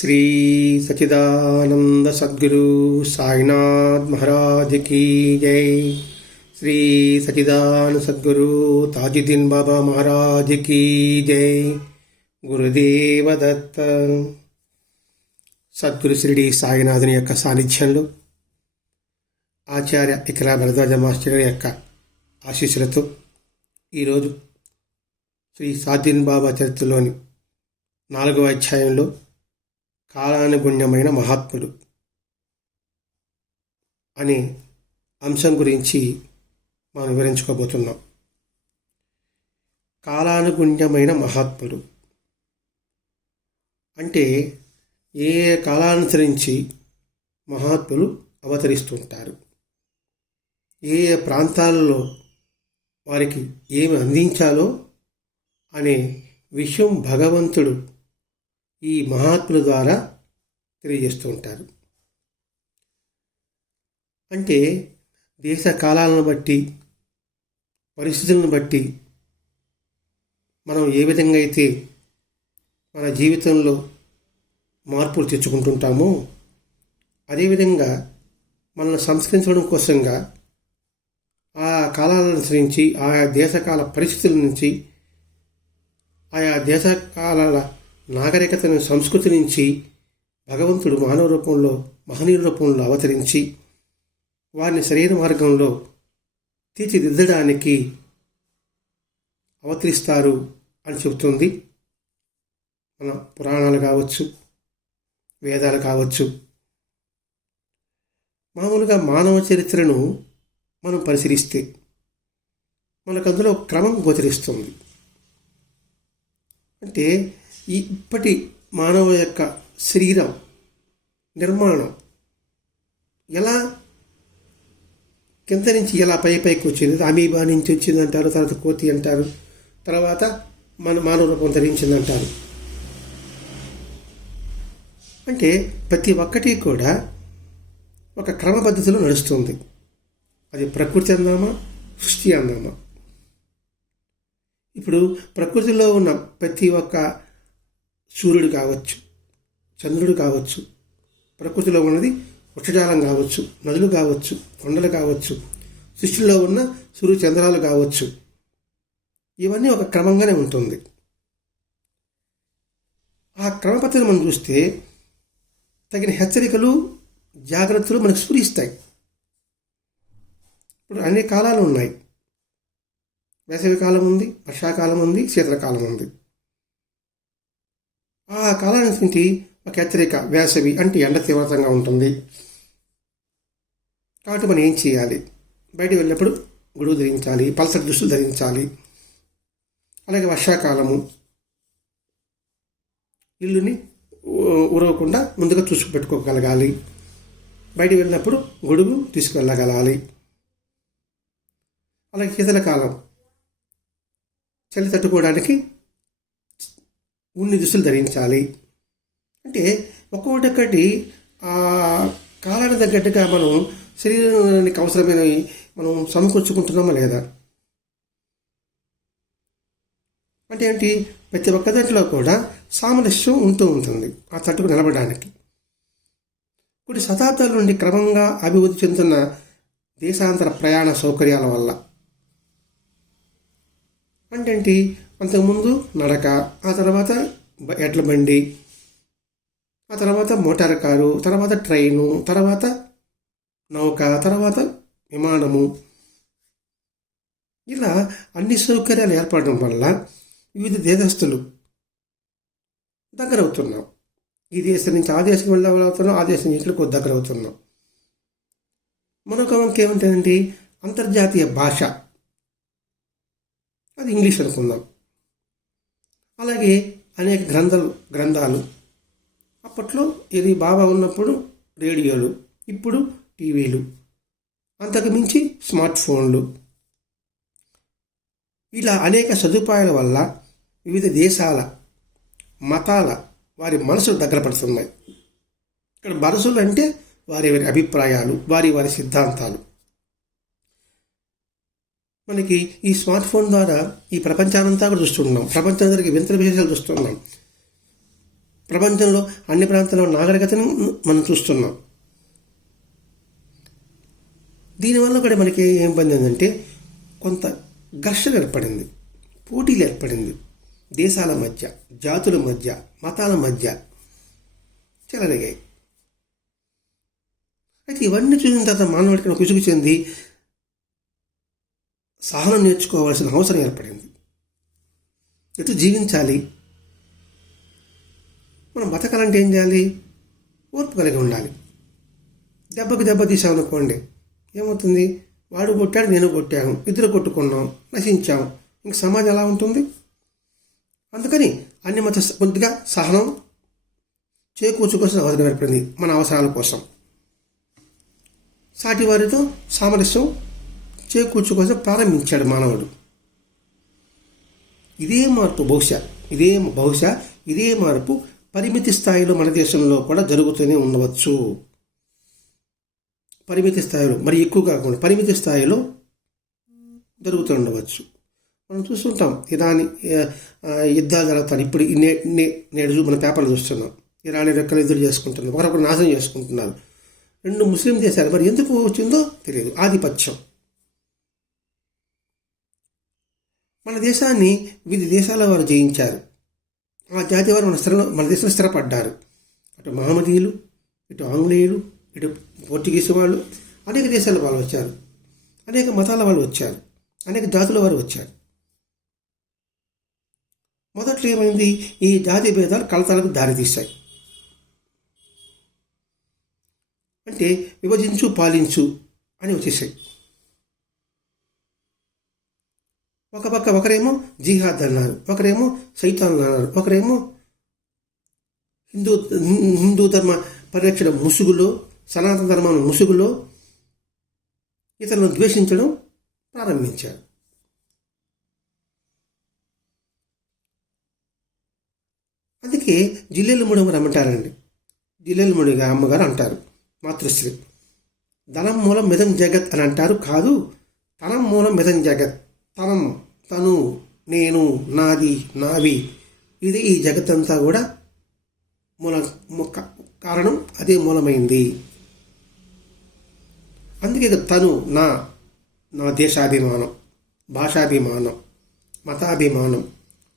శ్రీ సచిదానంద సద్గురు సాయినాథ్ మహారాజ్ की जय। శ్రీ సచిదానంద సద్గురు తాజుద్దీన్ బాబా మహారాజ్ की जय। గురుదేవ దత్త సద్గురు శ్రీడి సాయినాథుని యొక్క సాన్నిధ్యంలో ఆచార్య ఇకరా భరద్వాజ మాస్టర్ యొక్క ఆశీస్సులతో ఈరోజు శ్రీ సాయినాథ్ బాబా చరిత్రలోని 4వ అధ్యాయంలో కాలానుగుణ్యమైన మహాత్ముడు అనే అంశం గురించి మనం వివరించుకోబోతున్నాం. కాలానుగుణ్యమైన మహాత్ముడు అంటే ఏ కాలానుసరించి మహాత్ములు అవతరిస్తుంటారు, ఏ ప్రాంతాలలో వారికి ఏమి అందించాలో అనే విషయం భగవంతుడు ఈ మహాత్ముల ద్వారా తెలియజేస్తూ ఉంటారు. అంటే దేశ కాలాలను బట్టి, పరిస్థితులను బట్టి మనం ఏ విధంగా అయితే మన జీవితంలో మార్పులు తెచ్చుకుంటుంటామో అదేవిధంగా మనల్ని సంస్కరించడం కోసంగా ఆ కాలాలను అనుసరించి ఆయా దేశకాల పరిస్థితుల నుంచి, ఆయా దేశకాలాల నాగరికతను, సంస్కృతి నుంచి భగవంతుడు మానవ రూపంలో, మహనీయుల రూపంలో అవతరించి వారిని సరైన మార్గంలో తీర్చిదిద్దడానికి అవతరిస్తారు అని చెబుతుంది మన పురాణాలు కావచ్చు, వేదాలు కావచ్చు. మామూలుగా మానవ చరిత్రను మనం పరిశీలిస్తే మనకు అందులో క్రమం గోచరిస్తుంది. అంటే ఇప్పటి మానవ యొక్క శరీరం నిర్మాణం ఎలా కింద నుంచి ఎలా పైకి వచ్చింది, అమీబా నుంచి వచ్చింది అంటారు, తర్వాత కోతి అంటారు, తర్వాత మన మానవ రూపం ధరించింది అంటారు. అంటే ప్రతి ఒక్కటి కూడా ఒక క్రమ పద్ధతిలో నడుస్తుంది. అది ప్రకృతి అందామా, సృష్టి అందామా. ఇప్పుడు ప్రకృతిలో ఉన్న ప్రతి ఒక్క సూర్యుడు కావచ్చు, చంద్రుడు కావచ్చు, ప్రకృతిలో ఉన్నది వృక్షజాలం కావచ్చు, నదులు కావచ్చు, కొండలు కావచ్చు, సృష్టిలో ఉన్న సూర్య చంద్రాలు కావచ్చు, ఇవన్నీ ఒక క్రమంగానే ఉంటుంది. ఆ క్రమపద్ధతిని మనం చూస్తే తగిన హెచ్చరికలు, జాగ్రత్తలు మనకు స్ఫురిస్తాయి. ఇప్పుడు అన్ని కాలాలు ఉన్నాయి. వేసవి కాలం ఉంది, వర్షాకాలం ఉంది, శీతలకాలం ఉంది. ఆ కాలానికి ఒక హెచ్చరిక, వేసవి అంటే ఎండ తీవ్రతంగా ఉంటుంది కాబట్టి మనం ఏం చేయాలి, బయటికి వెళ్ళినప్పుడు గొడుగు ధరించాలి, పల్సటి దుస్తులు ధరించాలి. అలాగే వర్షాకాలము, ఇల్లుని ఉరవకుండా ముందుగా చూసుకు పెట్టుకోగలగాలి, బయటికి వెళ్ళినప్పుడు గొడుగు తీసుకువెళ్ళగలాలి. అలాగే శీతలకాలం, చలి తట్టుకోవడానికి ఉన్ని దుస్తులు ధరించాలి. అంటే ఒక్కొక్కటి ఆ కాలానికి తగ్గట్టుగా మనం శరీరానికి అవసరమైనవి మనం సమకూర్చుకుంటున్నామా లేదా. అంటే ఏంటి, ప్రతి ఒక్క దాంట్లో కూడా సామరస్యం ఉంటూ ఉంటుంది ఆ తట్టుకు నిలబడడానికి. కొన్ని శతాబ్దాల నుండి క్రమంగా అభివృద్ధి చెందుతున్న దేశాంతర ప్రయాణ సౌకర్యాల వల్ల అంటే ఏంటి, అంతకుముందు నడక, ఆ తర్వాత ఎడ్ల బండి, ఆ తర్వాత మోటార్ కారు, తర్వాత ట్రైను, తర్వాత నౌక, తర్వాత విమానము, ఇలా అన్ని సౌకర్యాలు ఏర్పడడం వల్ల వివిధ దేశస్తులు దగ్గర అవుతున్నాం. ఈ దేశం నుంచి ఆ దేశం వెళ్ళవుతున్నాం, ఆ దేశం నుంచి ఇక్కడికి దగ్గర అవుతున్నాం. మరొక వంక ఏమిటంటే అంతర్జాతీయ భాష, అది ఇంగ్లీష్ అనుకుందాం. అలాగే అనేక గ్రంథాలు అప్పట్లో ఇది బాగా ఉన్నప్పుడు రేడియోలు, ఇప్పుడు టీవీలు, అంతకు మించి స్మార్ట్ ఫోన్లు, ఇలా అనేక సదుపాయాల వల్ల వివిధ దేశాల మతాల వారి మనసులు దగ్గర పడుతున్నాయి. ఇక్కడ మనసులు అంటే వారి అభిప్రాయాలు, వారి సిద్ధాంతాలు. మనకి ఈ స్మార్ట్ ఫోన్ ద్వారా ఈ ప్రపంచానంతా కూడా చూస్తున్నాం. ప్రపంచం అందరికీ వింత విశేషాలు చూస్తున్నాం. ప్రపంచంలో అన్ని ప్రాంతాల్లో నాగరికతను మనం చూస్తున్నాం. దీనివల్ల కూడా మనకి ఏం పొందిందంటే కొంత ఘర్షణ ఏర్పడింది, పోటీలు ఏర్పడింది. దేశాల మధ్య, జాతుల మధ్య, మతాల మధ్య చెలరేగాయి. అయితే ఇవన్నీ చూసిన తర్వాత మానవుడికి విసుగు చెంది సహనం నేర్చుకోవాల్సిన అవసరం ఏర్పడింది. ఎటు జీవించాలి, మనం బతకాలంటే ఏం చేయాలి? ఓర్పు కలిగి ఉండాలి. దెబ్బకి దెబ్బ తీసామనుకోండి, ఏమవుతుంది? వాడు కొట్టాడు, నేను కొట్టాను, ఇద్దరు కొట్టుకున్నాం, నశించాం. ఇంక సమాజం ఎలా ఉంటుంది? అందుకని అన్ని మధ్య కొద్దిగా సహనం చేకూర్చుకోవాల్సిన అవసరం ఏర్పడింది. మన అవసరాల కోసం సాటి వారితో సామరస్యం చేకూర్చుకోసం ప్రారంభించాడు మానవుడు. ఇదే మార్పు బహుశా ఇదే మార్పు పరిమితి స్థాయిలో మన దేశంలో కూడా జరుగుతూనే ఉండవచ్చు. పరిమితి స్థాయిలో, మరి ఎక్కువ కాకుండా పరిమితి స్థాయిలో జరుగుతూ ఉండవచ్చు. మనం చూస్తుంటాం, ఇరానీ యుద్ధాలు జరుగుతాయి. ఇప్పుడు నేడు మన పేపర్లు చూస్తున్నాం, ఇరానీ రెక్కలు ఎదురు చేసుకుంటున్నారు, ఒకరొకరు నాశనం చేసుకుంటున్నారు. 2 ముస్లిం దేశాలు. మరి ఎందుకు వచ్చిందో తెలియదు. ఆధిపత్యం. మన దేశాన్ని వివిధ దేశాల వారు జయించారు. ఆ జాతి వారు మన దేశంలో స్థిరపడ్డారు. అటు మహమ్మదీయులు, ఇటు ఆంగ్లేయులు, ఇటు పోర్చుగీసు వాళ్ళు, అనేక దేశాల వాళ్ళు వచ్చారు, అనేక మతాల వాళ్ళు వచ్చారు, అనేక జాతుల వారు వచ్చారు. మొదట్లో ఏమైంది? ఈ జాతి భేదాలు కలతలకు దారితీశాయి. అంటే విభజించు పాలించు అని వచ్చేసాయి. ఒక పక్క ఒకరేమో జిహాద్ అన్నారు, ఒకరేమో సైతాన్ అన్నారు, ఒకరేమో హిందూ ధర్మ పరిరక్షణ ముసుగులో, సనాతన ధర్మం ముసుగులో ఇతరులను ద్వేషించడం ప్రారంభించారు. అందుకే జిల్లెలు ముడి రమ్మంటారండి. జిల్లెలు ముడిగా అమ్మగారు అంటారు, మాతృశ్రీ. ధనం మూలం మిథం జగత్ అని అంటారు. కాదు, తనం మూలం మిథం జగత్. తనం, తను, నేను, నాది, నావి, ఇది ఈ జగత్తంతా కూడా కారణం, అదే మూలమైంది. అందుకే తను, నా దేశాభిమానం, భాషాభిమానం, మతాభిమానం,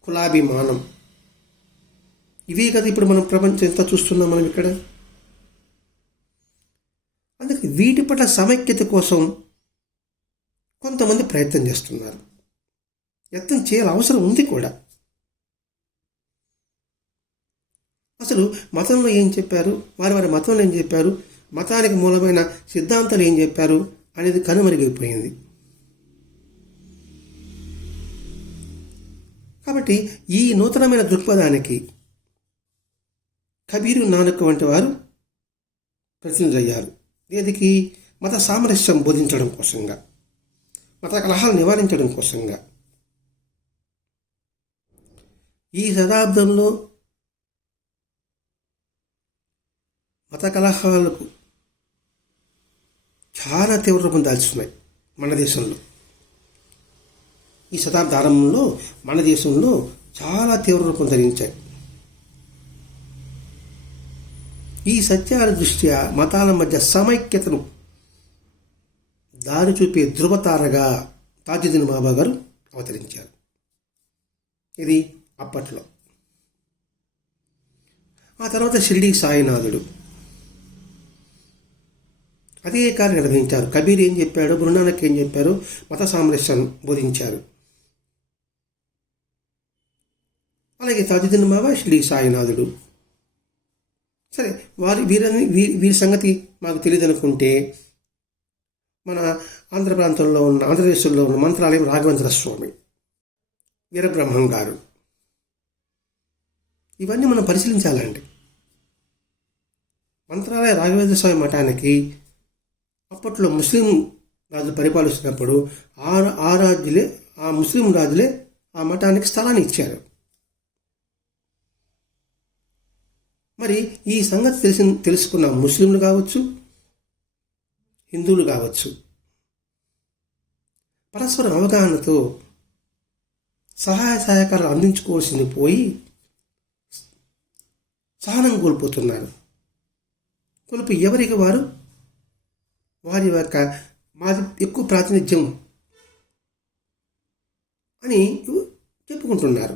కులాభిమానం, ఇవే కదా ఇప్పుడు మనం ప్రపంచం ఎంత చూస్తున్నాం మనం ఇక్కడ. అందుకే వీటి పట్ల సమైక్యత కోసం కొంతమంది ప్రయత్నం చేస్తున్నారు. యత్నం చేయాల్సిన అవసరం ఉంది కూడా. అసలు మతంలో ఏం చెప్పారు, వారి మతంలో ఏం చెప్పారు, మతానికి మూలమైన సిద్ధాంతాలు ఏం చెప్పారు అనేది కనుమరుగైపోయింది. కాబట్టి ఈ నూతనమైన దృక్పథానికి కబీరు, నానక్ వంటి వారు ప్రతినిధులయ్యారు. ఏదికి? మత సామరస్యం బోధించడం కోసంగా, మత కలహాలు నివారించడం కోసంగా. ఈ శతాబ్దంలో మత కలహాలకు చాలా తీవ్ర రూపం దాల్చున్నాయి మన దేశంలో. ఈ శతాబ్ద ఆరంభంలో మన దేశంలో చాలా తీవ్ర రూపం ధరించాయి. ఈ సత్యాల దృష్ట్యా మతాల మధ్య సమైక్యతను దారి చూపే ధృవతారగా తాజుద్దీన్ బాబా గారు అవతరించారు. ఇది అప్పట్లో. ఆ తర్వాత షిరిడీ సాయినాథుడు అదే కార్యం నిర్వహించారు. కబీర్ ఏం చెప్పాడు, గురునానక్ ఏం చెప్పారు, మత సామరస్యాన్ని బోధించారు. అలాగే తాజుద్దీన్ బాబా, షిరిడీ సాయినాథుడు. సరే, వీరి సంగతి మాకు తెలియదు అనుకుంటే, మన ఆంధ్రదేశంలో ఉన్న మంత్రాలయం రాఘవేంద్ర స్వామి, వీరబ్రహ్మం గారు, ఇవన్నీ మనం పరిశీలించాలండి. మంత్రాలయ రాఘవేంద్ర స్వామి మఠానికి అప్పట్లో ముస్లిం రాజులు పరిపాలిస్తున్నప్పుడు ఆ ముస్లిం రాజులే ఆ మఠానికి స్థలాన్ని ఇచ్చారు. మరి ఈ సంగతి తెలుసుకున్న ముస్లింలు కావచ్చు, హిందువులు కావచ్చు, పరస్పర అవగాహనతో సహాయ సహకారాలు అందించుకోవాల్సింది పోయి సహనం కోల్పోతున్నారు. కోల్పోయి ఎవరికి వారు వారి యొక్క మాది ఎక్కువ ప్రాతినిధ్యం అని చెప్పుకుంటున్నారు.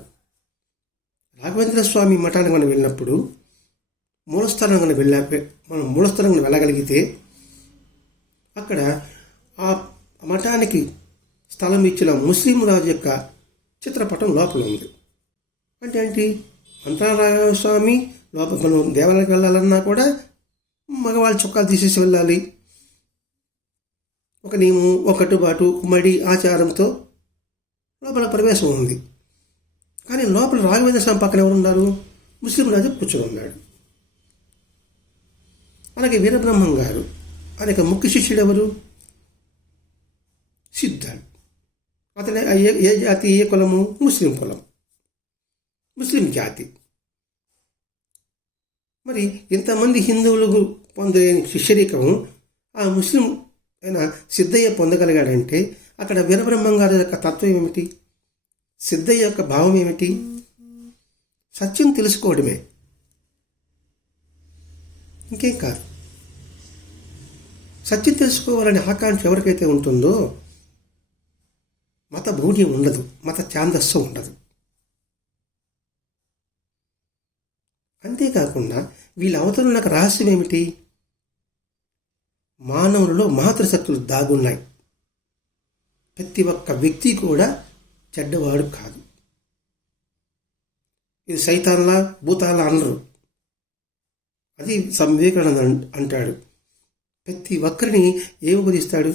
రాఘవేంద్ర స్వామి మఠానికి మనం వెళ్ళినప్పుడు మనం మూలస్థానం వెళ్ళగలిగితే అక్కడ ఆ మఠానికి స్థలం ఇచ్చిన ముస్లిం రాజు యొక్క చిత్రపటం లోపల ఉంది. అంటే ఏంటి? మంత్రాలయ స్వామి లోపల మనం దేవాలయానికి వెళ్ళాలన్నా కూడా మగవాళ్ళ చొక్కాలు తీసేసి వెళ్ళాలి. ఒక నియమం, ఒక కట్టుబాటు, మడి ఆచారంతో లోపల ప్రవేశం ఉంది. కానీ లోపల రాఘవేంద్ర స్వామి పక్కన ఎవరున్నారు? ముస్లిం రాజు కూర్చొని ఉన్నాడు. అలాగే వీరబ్రహ్మం గారు అనేక ముఖ్య శిష్యుడు ఎవరు? సిద్ధాడు. అతని ఏ జాతి, ఏ కులము? ముస్లిం కులం, ముస్లిం జాతి. మరి ఇంతమంది హిందువులకు పొందే శిష్యరికం ఆ ముస్లిం అయిన సిద్ధయ్య పొందగలిగాడంటే అక్కడ వీరబ్రహ్మం గారి యొక్క తత్వం ఏమిటి? సిద్ధయ్య యొక్క భావం ఏమిటి? సత్యం తెలుసుకోవడమే, ఇంకేం కాదు. సత్యం తెలుసుకోవాలనే ఆకాంక్ష ఎవరికైతే ఉంటుందో మత బౌఢ్యం ఉండదు, మత ఛాందస్సం ఉండదు. అంతేకాకుండా వీళ్ళ అవతల నాకు రహస్యం ఏమిటి? మానవులలో మహాత్రిశక్తులు దాగున్నాయి. ప్రతి ఒక్క వ్యక్తి కూడా చెడ్డవాడు కాదు. ఇది సైతాన్లా భూతాలా అనరు. అది వివేకానంద అంటాడు. ప్రతి ఒక్కరిని ఏమి బోధిస్తాడు?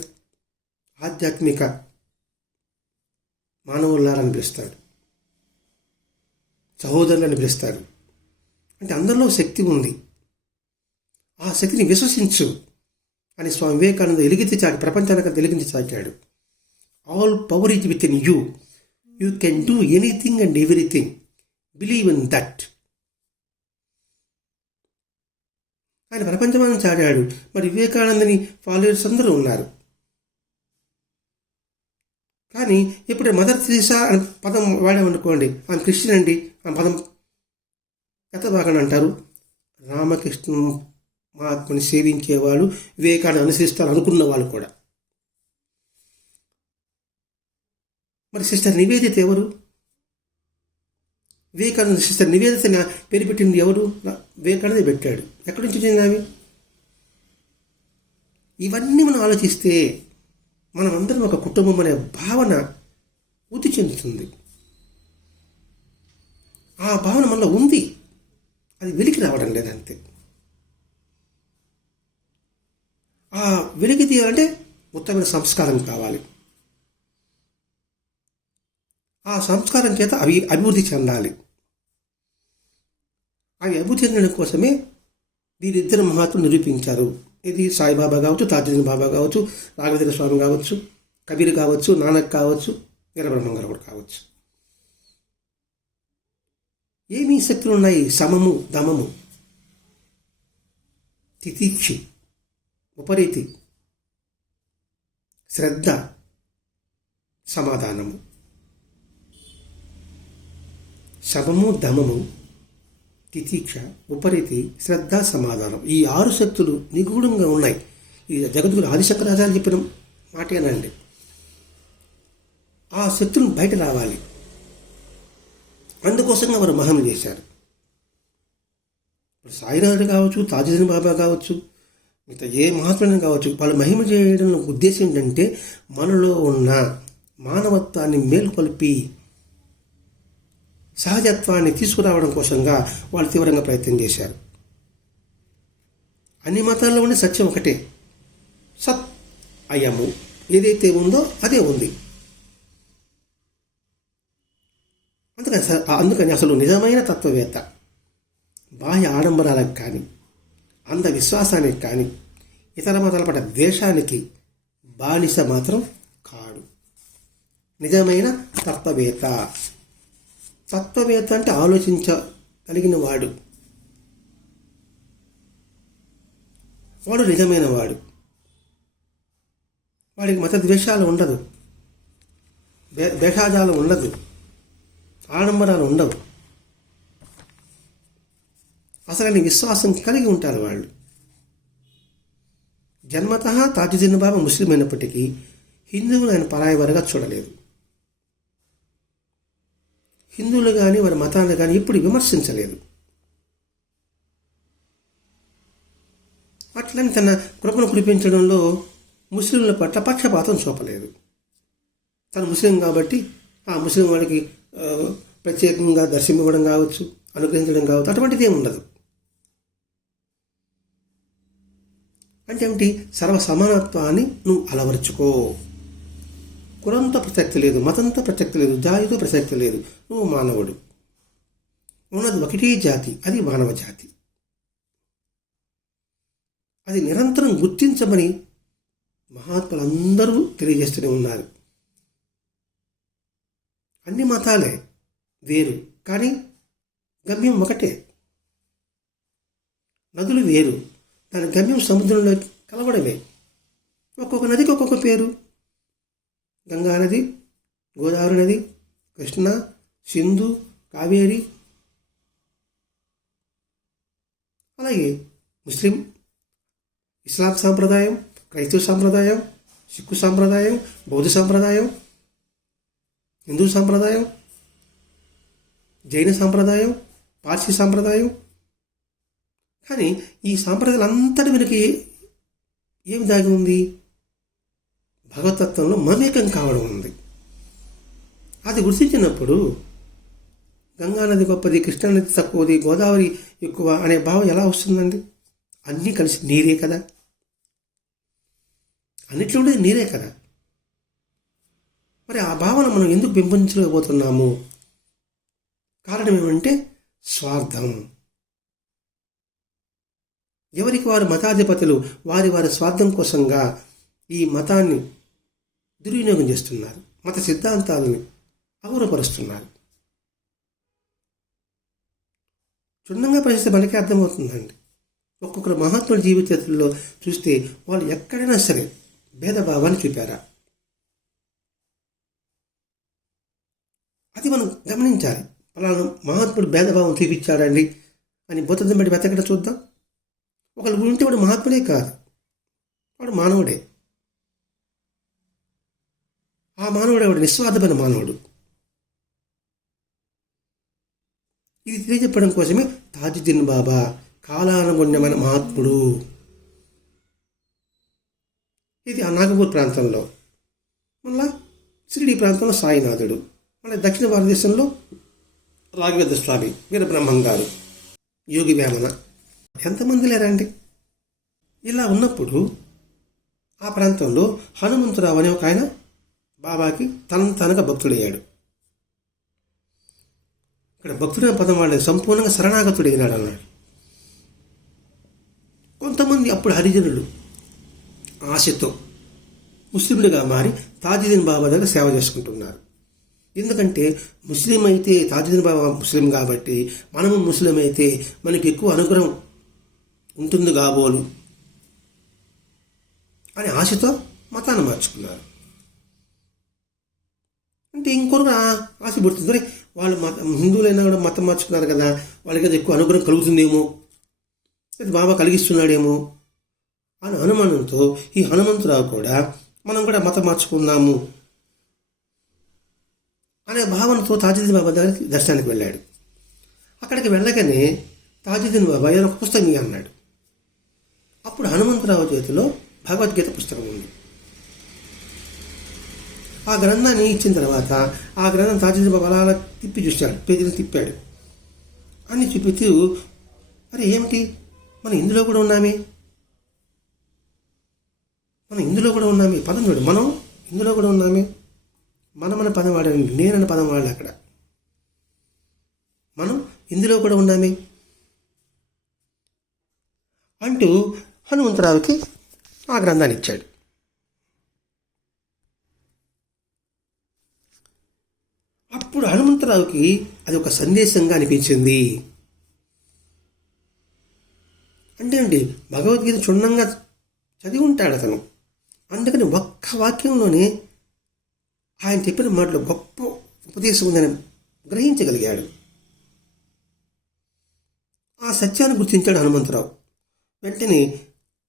ఆధ్యాత్మిక మానవులారని పిలుస్తాడు, సహోదరులని పిలుస్తాడు. అంటే అందరిలో శక్తి ఉంది, ఆ శక్తిని విశ్వసించు అని స్వామి వివేకానంద ఎలిగించి చాటి ప్రపంచానికి వెలిగించి చాటాడు. All power is within you. You can do anything and everything. Believe in that. ఆయన ప్రపంచమాన్ని చాటాడు. మరి వివేకానందని ఫాలోవర్స్ అందరూ ఉన్నారు. కానీ ఇప్పుడు మదర్ తెరీసా అని పదం వాడామనుకోండి, ఆమె క్రిస్టియన్ అండి, ఆ పదం ఎంత బాగా అంటారు? రామకృష్ణ మహాత్ముని సేవించేవాళ్ళు, వివేకాన్ని అనుసరిస్తారు అనుకున్న వాళ్ళు కూడా. మరి సిస్టర్ నివేదిత ఎవరు? వివేకానంద సిస్టర్ నివేదిత పేరు పెట్టింది ఎవరు? వివేకానంద పెట్టాడు. ఎక్కడి నుంచి వచ్చింది అవి? ఇవన్నీ మనం ఆలోచిస్తే మనమందరం ఒక కుటుంబం అనే భావన వృద్ధి చెందుతుంది. ఆ భావన మనలో ఉంది, అది వెలికి రావడం లేదంతే. ఆ వెలికి తీయాలంటే ఉత్తమమైన సంస్కారం కావాలి. ఆ సంస్కారం చేత అవి అభివృద్ధి చెందాలి. అవి అభివృద్ధి చెందడం కోసమే వీరిద్దరు మహాత్ములు నిరూపించారు. ఇది సాయిబాబా కావచ్చు, తాజుద్దీన్ బాబా కావచ్చు, రాఘవేంద్ర స్వామి కావచ్చు, కబీర్ కావచ్చు, నానక్ కావచ్చు, వీరబ్రహ్మం గారు కూడా కావచ్చు. ఏమీ శక్తులు ఉన్నాయి? సమము, దమము, తితీక్షి, ఉపరీతి, శ్రద్ధ, సమాధానము. శమము, దమము, తితీక్ష, ఉపరీతి, శ్రద్ధ, సమాధానం. ఈ 6 శక్తులు నిగూఢంగా ఉన్నాయి. ఈ జగద్గురు ఆదిశంకరాచార్య చెప్పిన మాటేనండి. ఆ శక్తులను బయట రావాలి. అందుకోసంగా వారు మహిమ చేశారు. ఇప్పుడు సాయినాథుడు కావచ్చు, తాజుద్దీన్ బాబా కావచ్చు, మిగతా ఏ మహాత్ములను కావచ్చు, వాళ్ళు మహిమ చేయడం ఉద్దేశం ఏంటంటే మనలో ఉన్న మానవత్వాన్ని మేలుకొల్పి సహజత్వాన్ని తీసుకురావడం కోసంగా వాళ్ళు తీవ్రంగా ప్రయత్నం చేశారు. అన్ని మతాల్లో ఉండే సత్యం ఒకటే, సత్ అయము. ఏదైతే ఉందో అదే ఉంది. అందుకని అసలు నిజమైన తత్వవేత్త బాహ్య ఆడంబరాలకు కానీ, అంధవిశ్వాసానికి కానీ, ఇతర మతాల పట్ల ద్వేషానికి బానిస మాత్రం కాడు. నిజమైన తత్వవేత్త. తత్వవేత్త అంటే ఆలోచించగలిగిన వాడు, వాడు నిజమైన వాడు. వాడికి మత ద్వేషాలు ఉండదు, భేషాజాలు ఉండదు, ఆడంబరాలు ఉండవు. అసలు విశ్వాసం కలిగి ఉంటారు వాళ్ళు. జన్మతః తాజుద్దీన్ బాబా ముస్లిం అయినప్పటికీ హిందువులు ఆయన పరాయవారుగా చూడలేదు. హిందువులు కానీ వారి మతాన్ని కానీ ఇప్పుడు విమర్శించలేదు. అట్లని తన కృపను కురిపించడంలో ముస్లింల పట్ల పక్షపాతం చూపలేదు. తను ముస్లిం కాబట్టి ఆ ముస్లిం వాడికి ప్రత్యేకంగా దర్శనం ఇవ్వడం కావచ్చు, అనుగ్రహించడం కావచ్చు, అటువంటిది ఏమి ఉండదు. అంటే ఏమిటి? సర్వ సమానత్వాన్ని నువ్వు అలవరుచుకో. కులంతో ప్రసక్తి లేదు, మతంతో ప్రసక్తి లేదు, జాతితో ప్రసక్తి లేదు. నువ్వు మానవుడు, ఉన్నది ఒకటే జాతి, అది మానవ జాతి. అది నిరంతరం గుర్తించమని మహాత్ములందరూ తెలియజేస్తూనే ఉన్నారు. అన్ని మతాలే వేరు, కానీ గమ్యం ఒకటే. నదులు వేరు, దాని గమ్యం సముద్రంలో కలవడమే. ఒక్కొక్క నదికి ఒక్కొక్క పేరు. గంగా నది, గోదావరి నది, కృష్ణ, సింధు, కావేరి. అలాగే ముస్లిం, ఇస్లాం సాంప్రదాయం, క్రైస్తవ సాంప్రదాయం, సిక్కు సాంప్రదాయం, బౌద్ధ సాంప్రదాయం, హిందూ సాంప్రదాయం, జైన సాంప్రదాయం, పార్సీ సాంప్రదాయం. కానీ ఈ సాంప్రదాయాలంతటి వెనుక ఏమి దాగి ఉంది? భగవతత్వంలో మమేకం కావడం ఉంది. అది గుర్తించినప్పుడు గంగానది గొప్పది, కృష్ణానది తక్కువది, గోదావరి ఎక్కువ అనే భావం ఎలా వస్తుందండి? అన్నీ కలిసి నీరే కదా, అన్నిట్లో ఉండేది నీరే కదా. మరి ఆ భావన మనం ఎందుకు పెంపొందించలేకపోతున్నాము? కారణం ఏమంటే స్వార్థం. ఎవరికి వారు మతాధిపతులు వారి వారి స్వార్థం కోసంగా ఈ మతాన్ని దుర్వినియోగం చేస్తున్నారు, మత సిద్ధాంతాలను అగౌరవపరుస్తున్నారు. క్షుణ్ణంగా పరిస్థితి మనకే అర్థమవుతుందండి. ఒక్కొక్కరు మహాత్ముల జీవితంలో చూస్తే వాళ్ళు ఎక్కడైనా సరే భేదభావాన్ని చూపారా? అది మనం గమనించాలి. పలానా మహాత్ముడు భేదభావం చూపించాడండి అని బుద్ధం బట్టి వెతకడం చూద్దాం. ఒకళ్ళు ఉంటే వాడు మహాత్ముడే కాదు, వాడు మానవుడే. ఆ మానవుడు వాడు నిస్వార్థమైన మానవుడు. ఇది తెలియజెప్పడం కోసమే తాజుద్దీన్ బాబా కాలానుగుణ్యమైన మహాత్ముడు. ఇది ఆ నాగపూర్ ప్రాంతంలో, మళ్ళా షిరిడి ప్రాంతంలో సాయినాథుడు, మన దక్షిణ భారతదేశంలో రాఘవేంద్ర స్వామి, వీరబ్రహ్మం గారు, యోగి వేమన, ఎంతమంది లేరండి. ఇలా ఉన్నప్పుడు ఆ ప్రాంతంలో హనుమంతరావు అనే ఒక ఆయన బాబాకి తనగా భక్తుడయ్యాడు. ఇక్కడ భక్తుడైన పదం వాళ్ళ సంపూర్ణంగా శరణాగతుడైనాడు అన్నాడు. కొంతమంది అప్పుడు హరిజనులు ఆశతో ముస్లింలుగా మారి తాజుద్దీన్ బాబా దగ్గర సేవ చేసుకుంటున్నారు. ఎందుకంటే ముస్లిం అయితే తాజుద్దీన్ బాబా ముస్లిం కాబట్టి మనము ముస్లిం అయితే మనకి ఎక్కువ అనుగ్రహం ఉంటుంది కాబోలు అని ఆశతో మతాన్ని మార్చుకున్నారు. అంటే ఇంకొక ఆశ పుడుతుంది, వాళ్ళు హిందువులైనా కూడా మతం మార్చుకున్నారు కదా, వాళ్ళకి అది ఎక్కువ అనుగ్రహం కలుగుతుందేమో, బాబా కలిగిస్తున్నాడేమో అని అనుమానంతో ఈ హనుమంతరావు కూడా మనం కూడా మతం మార్చుకుందాము అనే భావనతో తాజుద్దీన్ బాబా దగ్గరికి దర్శనానికి వెళ్ళాడు. అక్కడికి వెళ్ళగానే తాజుద్దీన్ బాబా ఏదో ఒక పుస్తకం అన్నాడు. అప్పుడు హనుమంతరావు చేతిలో భగవద్గీత పుస్తకం ఉంది. ఆ గ్రంథాన్ని ఇచ్చిన తర్వాత ఆ గ్రంథం తాజుద్దీన్ బాబా అలా తిప్పి చూశాడు, పేజీని తిప్పాడు. అన్ని చూపిస్తూ, అరే ఏమిటి, మనం ఇందులో కూడా ఉన్నామే, పదం చూడు, మనం ఇందులో కూడా ఉన్నామే. మనమన్న పదం వాడండి, నేనన్న పదం వాడాలి అక్కడ. మనం ఇందులో కూడా ఉన్నామే అంటూ హనుమంతరావుకి ఆ గ్రంథాన్ని ఇచ్చాడు. అప్పుడు హనుమంతరావుకి అది ఒక సందేశంగా అనిపించింది. అంటే అండి భగవద్గీత క్షుణ్ణంగా చదివి ఉంటాడు అతను. అందుకని ఒక్క వాక్యంలోనే ఆయన చెప్పిన మాటలో గొప్ప ఉపదేశం ఉందని గ్రహించగలిగాడు. ఆ సత్యాన్ని గుర్తించాడు హనుమంతరావు. వెంటనే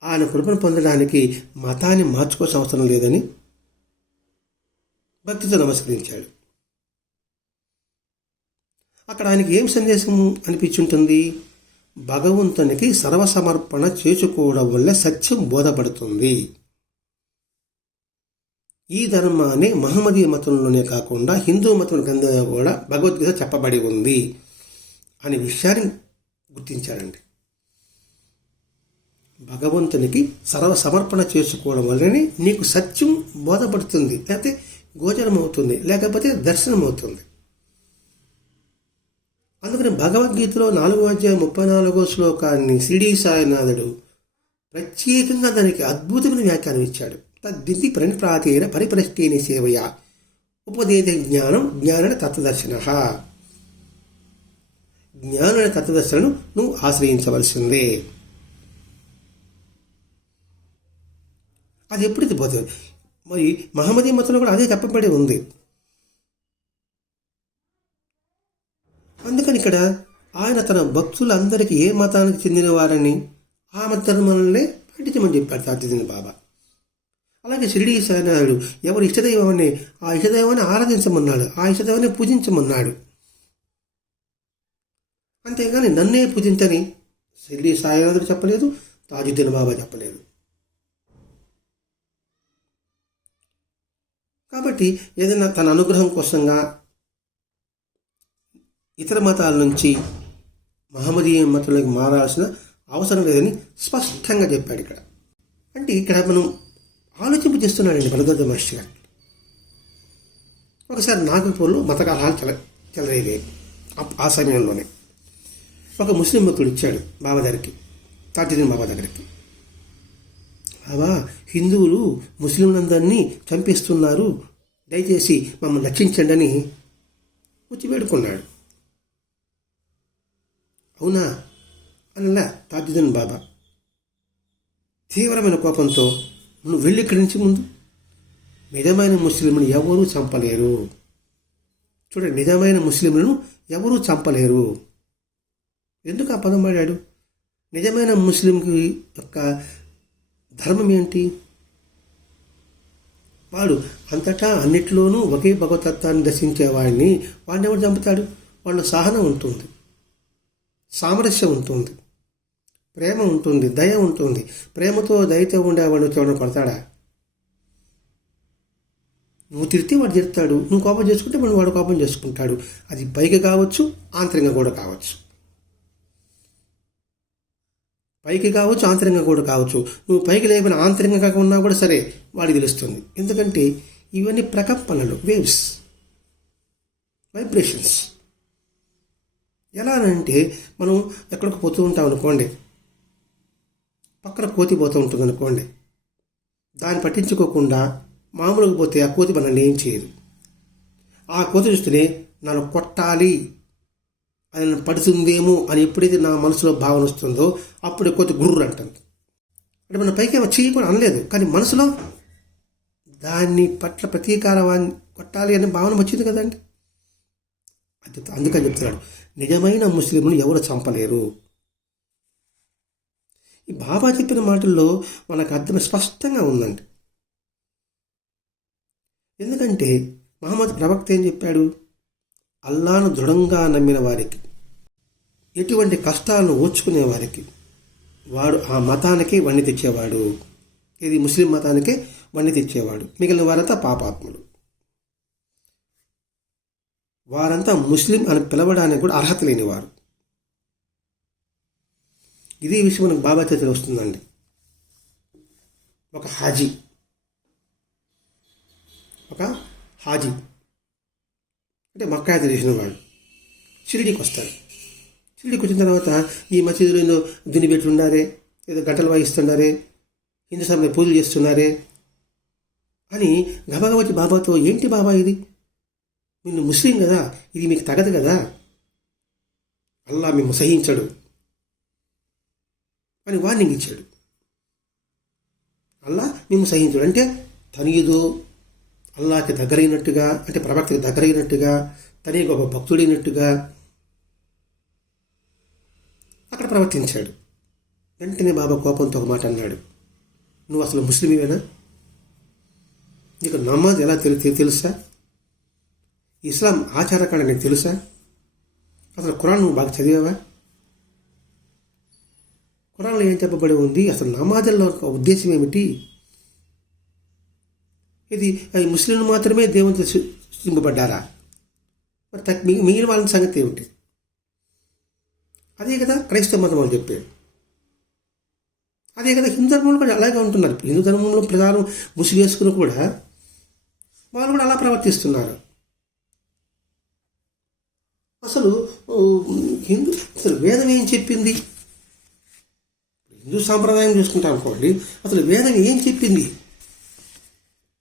ఆయన కృపను పొందడానికి మతాన్ని మార్చుకోవాల్సిన అవసరం లేదని భక్తితో నమస్కరించాడు. అక్కడ ఆయనకి ఏం సందేశం అనిపించుంటుంది? భగవంతునికి సర్వసమర్పణ చేసుకోవడం వల్ల సత్యం బోధపడుతుంది. ఈ ధర్మాన్ని మహమ్మదీయ మతంలోనే కాకుండా హిందూ మతం గ్రంథంలో కూడా భగవద్గీత చెప్పబడి ఉంది అనే విషయాన్ని గుర్తించారండి. భగవంతునికి సర్వసమర్పణ చేసుకోవడం వల్లనే నీకు సత్యం బోధపడుతుంది, లేకపోతే గోచరం అవుతుంది, లేకపోతే దర్శనం అవుతుంది. అందుకని భగవద్గీతలో 4వ అధ్యాయం 34వ శ్లోకాన్ని షిరిడీ సాయినాథుడు ప్రత్యేకంగా దానికి అద్భుతమైన వ్యాఖ్యానం ఇచ్చాడు. తద్దితి ప్రణిప్రాతేన పరిప్రశ్నేని సేవయ ఉపదేశ జ్ఞానం జ్ఞాన తత్వదర్శన. జ్ఞాన తత్వదర్శనను నువ్వు ఆశ్రయించవలసిందే. అది ఎప్పుడైతే పోతుంది? మరి మహమ్మదీ మతంలో కూడా అదే చెప్పబడి ఉంది. అందుకని ఇక్కడ ఆయన తన భక్తులందరికీ ఏ మతానికి చెందిన వారని ఆ మత ధర్మాలనే పాటించమని చెప్పాడు తాజుద్దీన్ బాబా. అలాగే షిరిడీ సాయినాథుడు ఎవరు ఇష్టదైవాన్ని ఆ ఇష్టదైవాన్ని ఆరాధించమన్నాడు, ఆ ఇష్టదైవాన్ని పూజించమన్నాడు. అంతేగాని నన్నే పూజించని షిరిడీ సాయినాథుడు చెప్పలేదు, తాజుద్దీన్ బాబా చెప్పలేదు. కాబట్టి ఏదైనా తన అనుగ్రహం కోసంగా ఇతర మతాల నుంచి మహమ్మదీయ మతంలోకి మారాల్సిన అవసరం లేదని స్పష్టంగా చెప్పాడు ఇక్కడ. అంటే ఇక్కడ మనం ఆలోచింపు చేస్తున్నాడండి భరద్వాజ మహర్షి గారు. ఒకసారి నాగపూర్లో మత కలహాలు చెలరేగాయి. ఆ సమయంలోనే ఒక ముస్లిం భక్తుడు ఇచ్చాడు బాబా దగ్గరికి, తాజుద్దీన్ బాబా దగ్గరికి, బాబా హిందువులు ముస్లింలందరినీ చంపేస్తున్నారు, దయచేసి మమ్మల్ని రక్షించండి అని వచ్చి వేడుకున్నాడు. అవునా అనలా తాజుద్దీన్ బాబా తీవ్రమైన కోపంతో, నువ్వు వెళ్ళి ఇక్కడి నుంచి ముందు నిజమైన ముస్లింలను ఎవరూ చంపలేరు. చూడండి, నిజమైన ముస్లింలను ఎవరూ చంపలేరు. ఎందుకు ఆ పదం వాడాడు? నిజమైన ముస్లింకి యొక్క ధర్మం ఏంటి? వాడు అంతటా అన్నిట్లోనూ ఒకే భగవతత్వాన్ని దర్శించేవాడిని వాడిని ఎవరు చంపుతాడు? వాళ్ళ సహనం ఉంటుంది, సామరస్యం ఉంటుంది, ప్రేమ ఉంటుంది, దయ ఉంటుంది. ప్రేమతో దయతో ఉండేవాడిని చూడడం కొడతాడా? నువ్వు తిడితే వాడు తిడతాడు, నువ్వు కోపం చేసుకుంటే వాడు కోపం చేసుకుంటాడు. అది పైకి కావచ్చు, ఆంతరంగా కూడా కావచ్చు. పైకి కావచ్చు, ఆంతరంగా కూడా కావచ్చు. నువ్వు పైకి లేకపోయినా ఆంతరంగా ఉన్నా కూడా సరే వాడికి తెలుస్తుంది. ఎందుకంటే ఇవన్నీ ప్రకంపనలు, వేవ్స్, వైబ్రేషన్స్. ఎలా అంటే మనం ఎక్కడికి పోతూ ఉంటాం అనుకోండి, పక్కన కోతి పోతూ ఉంటుంది అనుకోండి, దాన్ని పట్టించుకోకుండా మామూలుగా పోతే ఆ కోతి మనల్ని ఏం చేయదు. ఆ కోతి చూస్తేనే నన్ను కొట్టాలి, అది నన్ను పడుతుందేమో అని ఎప్పుడైతే నా మనసులో భావన వస్తుందో అప్పుడే కోతి గుర్రు అంటుంది. అంటే మన పైకి ఏమో చేయకుండా అనలేదు, కానీ మనసులో దాన్ని పట్ల ప్రతీకారం కొట్టాలి అనే భావన వచ్చింది కదండి. అందుకని చెప్తున్నాడు, నిజమైన ముస్లింలు ఎవరు చంపలేరు. ఈ బాబా చెప్పిన మాటల్లో మనకు అర్థం స్పష్టంగా ఉందండి. ఎందుకంటే మహమ్మద్ ప్రవక్త ఏం చెప్పాడు? అల్లాను దృఢంగా నమ్మిన వారికి, ఎటువంటి కష్టాలను ఓర్చుకునే వారికి వాడు ఆ మతానికే వన్నె తెచ్చేవాడు. ఇది ముస్లిం మతానికే వన్నె తెచ్చేవాడు. మిగిలిన వారంతా పాపాత్ములు. వారంతా ముస్లిం అని పిలవడానికి కూడా అర్హత లేనివారు. ఇదే విషయం మనకు బాబా చేతిలో వస్తుందండి. ఒక హాజీ అంటే మక్కా తెలిసిన వాడు షిరిడీకి వస్తాడు. షిరిడీకి వచ్చిన తర్వాత ఈ మసీదులో ఏదో దుని పెట్టున్నారే, ఏదో గంటలు వాయిస్తున్నారే, హిందూ సభలో పూజలు చేస్తున్నారే అని గబగబా వచ్చి బాబాతో, ఏంటి బాబా ఇది, మీరు ముస్లిం కదా, ఇది మీకు తగదు కదా, అల్లా మేము సహించడు అని వార్నింగ్ ఇచ్చాడు. అల్లా మేము సహించడు అంటే తను ఏదో అల్లాకి దగ్గరైనట్టుగా, అంటే ప్రవక్తకి దగ్గరైనట్టుగా, తనే గొప్ప భక్తుడైనట్టుగా అక్కడ ప్రవర్తించాడు. వెంటనే బాబా కోపంతో ఒక మాట అన్నాడు, నువ్వు అసలు ముస్లిమేనా? నీకు నమాజ్ ఎలా తెలుసా? ఇస్లాం ఆచారకాండ నీకు తెలుసా? అసలు ఖురాన్ నువ్వు బాగా చదివావా? ఖురాన్లో ఏం చెప్పబడి ఉంది? అసలు నమాజుల్లో ఉద్దేశం ఏమిటి? ఇది ముస్లింలు మాత్రమే దేవునితో సృష్టింపబడ్డారా? మరి మిగిలిన వాళ్ళ సంగతి ఏమిటి? అదే కదా క్రైస్తవ మతం అని చెప్పాడు. అదే కదా హిందూ ధర్మంలో కూడా అలాగే ఉంటున్నారు. హిందూ ధర్మంలో ప్రధానం ముసుగు వేసుకుని కూడా వాళ్ళు కూడా అలా ప్రవర్తిస్తున్నారు. అసలు వేదం ఏం చెప్పింది? హిందూ సాంప్రదాయం చూసుకుంటాం అనుకోండి, అసలు వేదం ఏం చెప్పింది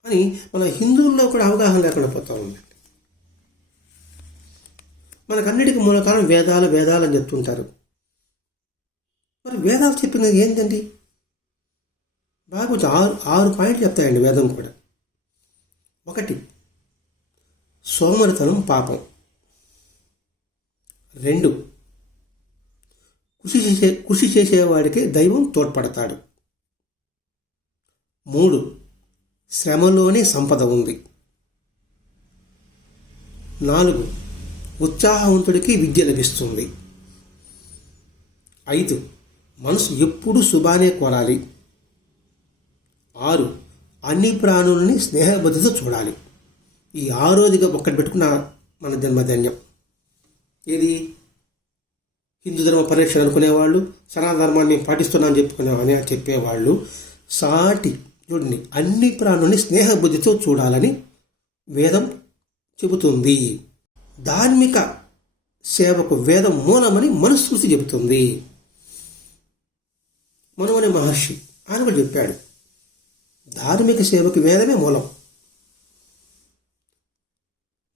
అని మన హిందువుల్లో కూడా అవగాహన లేకుండా పోతా ఉంది. మనకన్నిటికీ మూల కారణం వేదాలు అని చెప్తుంటారు. మరి వేదాలు చెప్పినది ఏంటండి? బాగా కొంచెం 6 పాయింట్లు చెప్తాయండి వేదం కూడా. 1, సోమరితనం పాపం. 2, కృషి చేసేవాడికి దైవం తోడ్పడతాడు. 3, శ్రమలోనే సంపద ఉంది. 4, ఉత్సాహవంతుడికి విద్య లభిస్తుంది. 5, మనసు ఎప్పుడూ శుభానే కోరాలి. 6, అన్ని ప్రాణుల్ని స్నేహబద్ధతో చూడాలి. ఈ 6వదిగా ఒక్కటి పెట్టుకున్న మన జన్మధన్యం. ఏది? హిందూ ధర్మ పరిరక్షణ అనుకునేవాళ్ళు, సనాతన ధర్మాన్ని పాటిస్తున్నామని చెప్పుకునేవని చెప్పేవాళ్ళు చూడండి, అన్ని ప్రాణుల్ని స్నేహబుద్ధితో చూడాలని వేదం చెబుతుంది. ధార్మిక సేవకు వేదం మూలమని మనుస్మృతి చెబుతుంది. మనువనే మహర్షి ఆయన కూడా చెప్పాడు, ధార్మిక సేవకు వేదమే మూలం.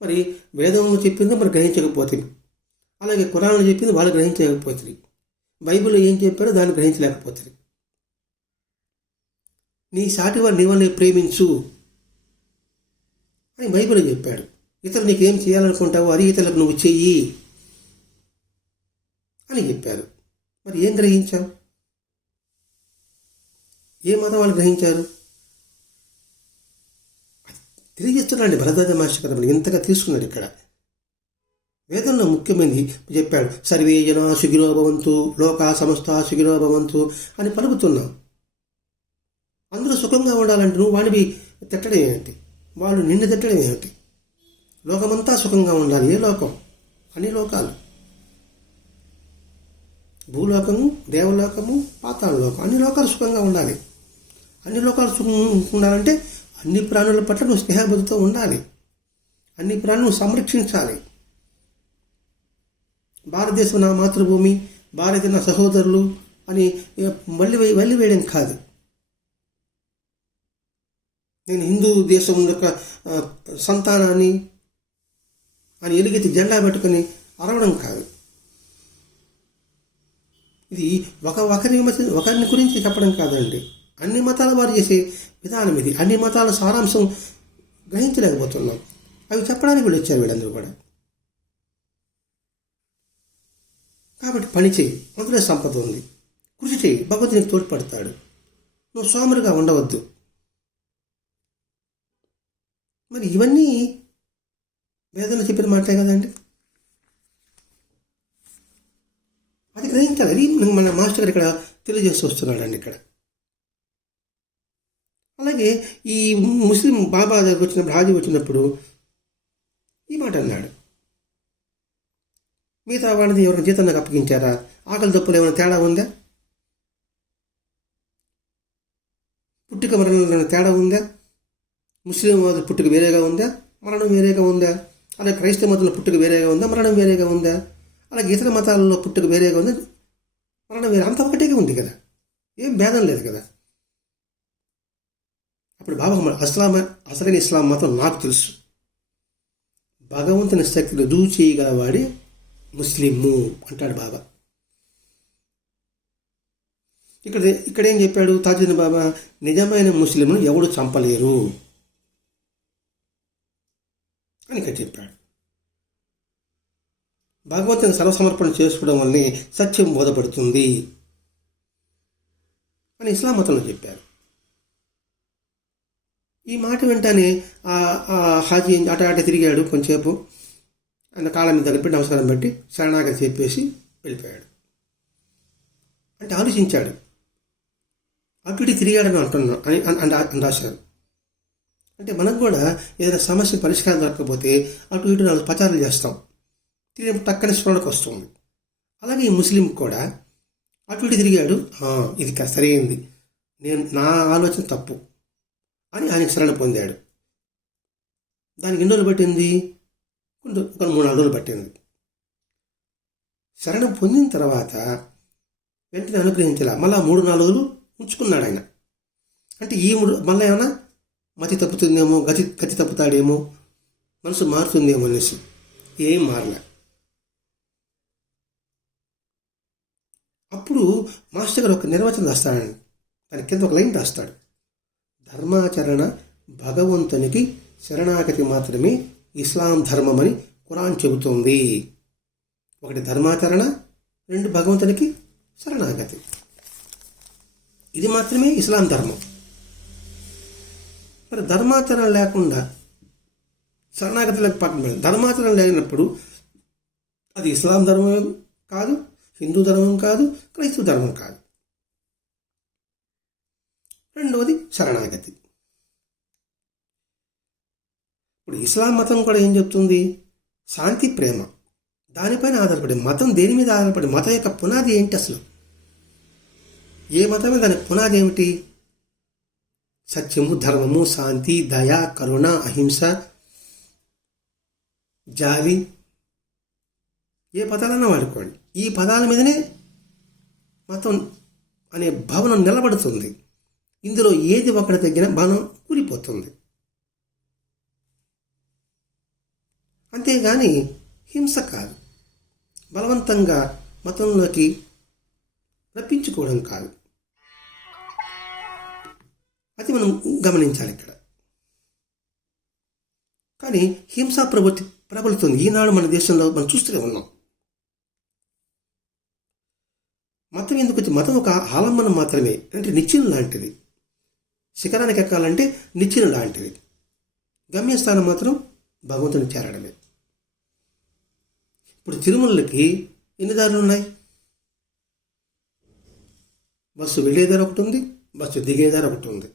మరి వేదంలో చెప్పిందో మరి గ్రహించకపోతే, అలాగే ఖురాన్లో చెప్పింది వాళ్ళు గ్రహించలేకపోతుంది, బైబిల్లో ఏం చెప్పారో దాన్ని గ్రహించలేకపోతుంది. నీ సాటివారు నీవన్నే ప్రేమించు అని బైబిల్లో చెప్పాడు. ఇతరులు నీకు ఏం చేయాలనుకుంటావో అది ఇతరులకు నువ్వు చెయ్యి అని చెప్పారు. మరి ఏం గ్రహించాం? ఏ మతం వాళ్ళు గ్రహించారు? తెలియజేస్తున్నాడు భరద్వాజ మహర్షి కదా, ఇంతగా తీసుకున్నాడు. ఇక్కడ వేదంలో ముఖ్యమైనది చెప్పాడు, సర్వే జనా సుఖినో భవంతు, లోకా సమస్త సుఖినో భవంతు అని పలుకుతున్నాం. అందరూ సుఖంగా ఉండాలంటే నువ్వు వాడివి తిట్టడం ఏమిటి? వాళ్ళు నిన్ను తిట్టడం ఏమిటి? లోకమంతా సుఖంగా ఉండాలి. ఏ లోకం? అన్ని లోకాలు, భూలోకము, దేవలోకము, పాతాళ లోకం, అన్ని లోకాలు సుఖంగా ఉండాలి. అన్ని లోకాలు సుఖంగా ఉండాలంటే అన్ని ప్రాణుల పట్ల నువ్వు స్నేహబద్ధతో ఉండాలి. అన్ని ప్రాణులను సంరక్షించాలి. భారతదేశం నా మాతృభూమి, భారత నా సహోదరులు అని మళ్ళీ వేయడం కాదు. నేను హిందూ దేశం యొక్క సంతానాన్ని అని ఎలుగెత్తి జెండా పెట్టుకొని అరవడం కాదు. ఇది ఒకరిని గురించి చెప్పడం కాదండి. అన్ని మతాల వారు చేసే విధానం ఇది. అన్ని మతాల సారాంశం గ్రహించలేకపోతున్నాం. అవి చెప్పడానికి కూడా వచ్చారు వీళ్ళందరూ కూడా. కాబట్టి పని చేయి, అందులో సంపద ఉంది. కృషి చేయి, భగవంతునికి తోడ్పడతాడు. నువ్వు సోమరుగా ఉండవద్దు. మరి ఇవన్నీ వేదంలో చెప్పిన మాటే కదండి. అది గ్రహించాలి. అది మన మాస్టర్ గారు ఇక్కడ తెలియజేస్తూ వస్తున్నాడండి ఇక్కడ. అలాగే ఈ ముస్లిం బాబా దగ్గరికి వచ్చినప్పుడు, హాజీ వచ్చినప్పుడు ఈ మాట అన్నాడు, మిగతా వాడిని ఎవరైనా జీతం నాకు అప్పగించారా? ఆకలి తప్పులు ఏమైనా తేడా ఉందా? పుట్టుక మరణంలో తేడా ఉందా? ముస్లిం మత పుట్టుక వేరేగా ఉందా? మరణం వేరేగా ఉందా? అలాగే క్రైస్తవ మతంలో పుట్టుక వేరేగా ఉందా? మరణం వేరేగా ఉందా? అలాగే ఇతర మతాలలో పుట్టుక వేరేగా ఉందా? మరణం వేరే, అంత ఒకటేగా ఉంది కదా, ఏం భేదం లేదు కదా. అప్పుడు బాబా అసలైన ఇస్లాం మతం నాకు తెలుసు, భగవంతుని శక్తిని రుజువు చేయగలవాడే ముస్లిము అంటాడు బాబా. ఇక్కడ ఏం చెప్పాడు తాజుద్దీన్ బాబా? నిజమైన ముస్లింను ఎవడు చంపలేరు అని ఇక్కడ చెప్పాడు. భగవంతుని సర్వసమర్పణ చేసుకోవడం వల్లనే సత్యం బోధపడుతుంది అని ఇస్లాం మతంలో చెప్పారు. ఈ మాట వెంటనే ఆ హాజీ అట తిరిగాడు. కొంచెంసేపు ఆయన కాళ్ళ మీద కలిపి నమస్కారం పెట్టి శరణాగతి చెప్పేసి వెళ్ళిపోయాడు. అంటే ఆలోచించాడు. అటు ఇటు తిరిగాడని అంటున్నాను అని రాశారు. అంటే మనకు కూడా ఏదైనా సమస్య పరిష్కారం దొరకకపోతే అటు ఇటు నాలుగు ప్రచారాలు చేస్తాం, తిరిగి టక్కని స్మరణకు వస్తుంది. అలాగే ఈ ముస్లిం కూడా అటు ఇటు తిరిగాడు. ఇది సరైంది, నా ఆలోచన తప్పు అని ఆయన శరణ పొందాడు. దానికి ఎన్ని రోజులు పట్టింది? ఒక 3-4 రోజులు పట్టింది. శరణ పొందిన తర్వాత వెంటనే అనుగ్రహించాల, మళ్ళా 3-4 రోజులు ఉంచుకున్నాడు ఆయన. అంటే మళ్ళీ ఏమైనా మతి తప్పుతుందేమో, గతి తప్పుతాడేమో, మనసు మారుతుందేమో అనేసి ఏం మారలే. అప్పుడు మాస్టర్ గారు ఒక నిర్వచనం రాస్తాడండి. దాని కింద ఒక లైన్ రాస్తాడు. ధర్మాచరణ భగవంతునికి శరణాగతి మాత్రమే ఇస్లాం ధర్మమని ఖురాన్ చెబుతుంది. 1 ధర్మాచరణ, 2 భగవంతునికి శరణాగతి. ఇది మాత్రమే ఇస్లాం ధర్మం. మరి ధర్మాచరణ లేకుండా శరణాగతిలోకి పక్కన పెడతాం. ధర్మాచరణ లేనప్పుడు అది ఇస్లాం ధర్మం కాదు, హిందూ ధర్మం కాదు, క్రైస్తవ ధర్మం కాదు. రెండవది శరణాగతి. ఇప్పుడు ఇస్లాం మతం కూడా ఏం చెప్తుంది? శాంతి, ప్రేమ, దానిపైన ఆధారపడి. మతం దేని మీద ఆధారపడి? మతం యొక్క పునాది ఏంటి అసలు? ఏ మతమే దాని పునాది ఏమిటి? సత్యము, ధర్మము, శాంతి, దయ, కరుణ, అహింస, జాలి, ఏ పదాలన్నా వాడుకోండి. ఈ పదాల మీదనే మతం అనే భవనం నిలబడుతుంది. ఇందులో ఏది ఒకటి తగ్గినా భవనం కూలిపోతుంది. అంతేగాని హింస కాదు, బలవంతంగా మతంలోకి రప్పించుకోవడం కాదు. అది మనం గమనించాలి ఇక్కడ. కానీ హింసా ప్రవృత్తి ప్రబలుతుంది ఈనాడు మన దేశంలో. మనం చూస్తూనే ఉన్నాం. మతం ఎందుకు వచ్చి? మతం ఒక ఆలంబనం మాత్రమే. అంటే నిచ్చెన లాంటిది. శిఖరానికి ఎక్కాలంటే నిచ్చెన లాంటిది. గమ్యస్థానం మాత్రం భగవంతుని చేరడమే. ఇప్పుడు తిరుమలకి ఎన్ని దారులు ఉన్నాయి? బస్సు వెళ్ళేదారి ఒకటి ఉంది, బస్సు దిగేదారి ఒకటి ఉంది,